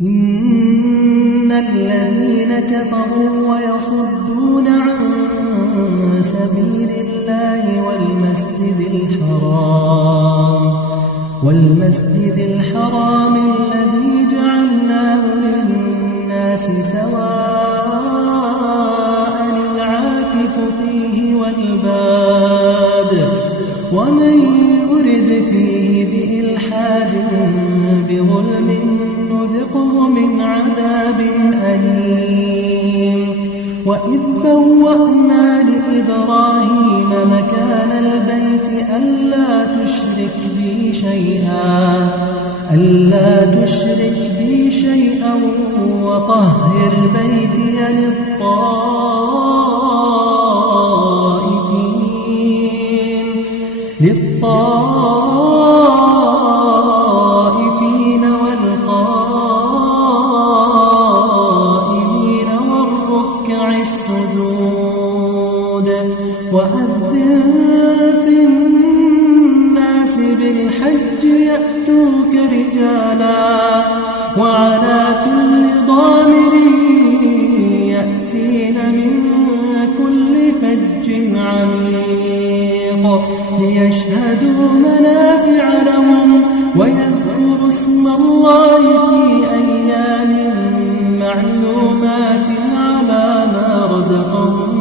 إن الذين كفروا ويصدون عن سبيل الله والمسجد الحرام الذي جعلناه للناس سواء العاكف فيه والباد ومن يرد فيه بإلحاد بظلم نذقه من عذاب أليم. وإذ بوأنا لإبراهيم مكان البيت ألا تشرك بي شيئا وطهر بيتي للطائفين والقائمين والركع السجود. وأذن في الناس بالحج يأتوك رجالا وعلى كل ضامر يأتين من كل فج عميق ليشهدوا منافع لهم ويذكروا اسم الله في أيام معلومات على ما رزقهم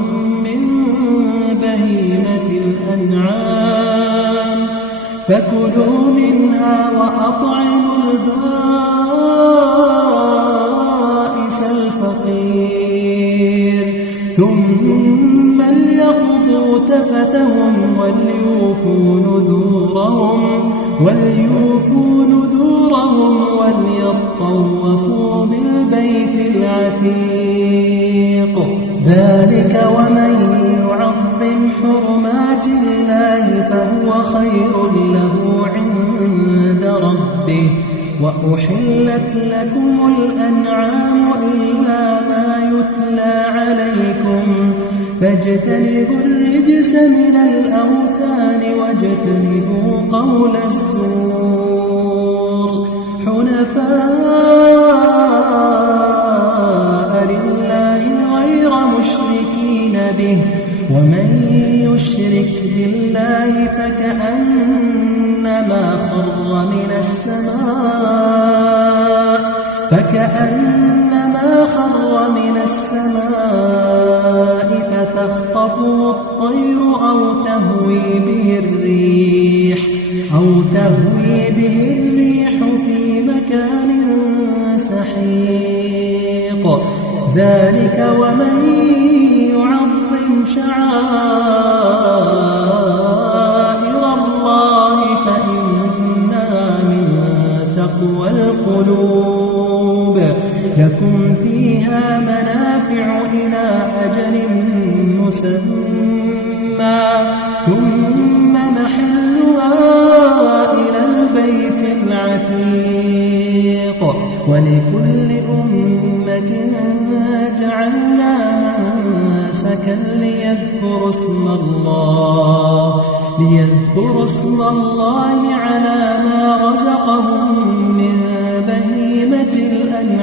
من بهيمة الأنعام فكلوا منها وأطعموا البائس الفقير ثم ليقضوا تفثهم وليوفوا نذورهم وليطوفوا بالبيت العتيق. ذلك ومن يعظم حرمات الله فهو خير له عند ربه. وأحلت لكم الأنعام إلا ما يتلى عليكم فاجتنبوا الرجس من الأوثان واجتنبوا قول الزور حنفاء لله غير مشركين به ومن يشرك بالله فكأنما خر من السماء فتخطفه الطير أو تهوي به الريح في مكان سحيق. ذلك ومن يعظم شعائر الله فإنها من تقوى القلوب. لكم فيها منافع إلى أجل مسمى ثم محلها إلى البيت العتيق. ولكل أمة جعلنا منسكا ليذكروا اسم الله على ما رزقهم من بهيمة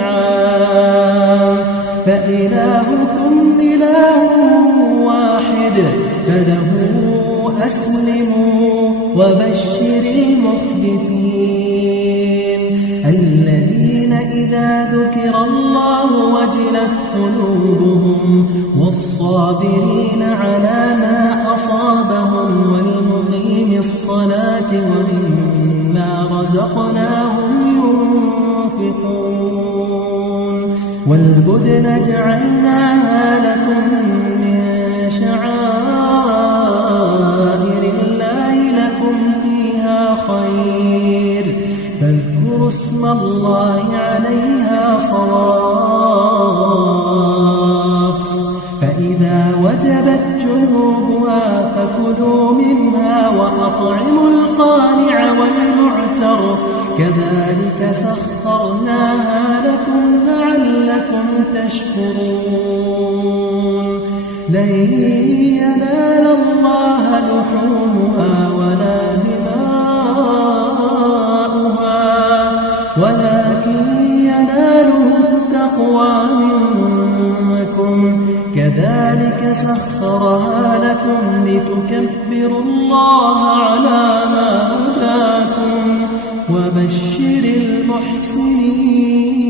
الأنعام فإلهكم إله واحد فله أسلموا وبشر المخبتين الذين إذا ذكر الله وجلت قلوبهم والصابرين على ما أصابهم والمقيم الصلاة ومما رزقناهم ينفقون. والبدن جعلناها لكم من شعائر الله لكم فيها خير فاذكروا اسم الله عليها صواف. فإذا وجبت جنوبها فكلوا منها وأطعموا القانع والمعتر كذلك سخرناها لكم لعلكم تشكرون. لن ينال الله لحومها ولا دماؤها ولكن يناله تقوى منكم كذلك سخرها لكم لتكبروا الله على ما هداكم وبشر المحسنين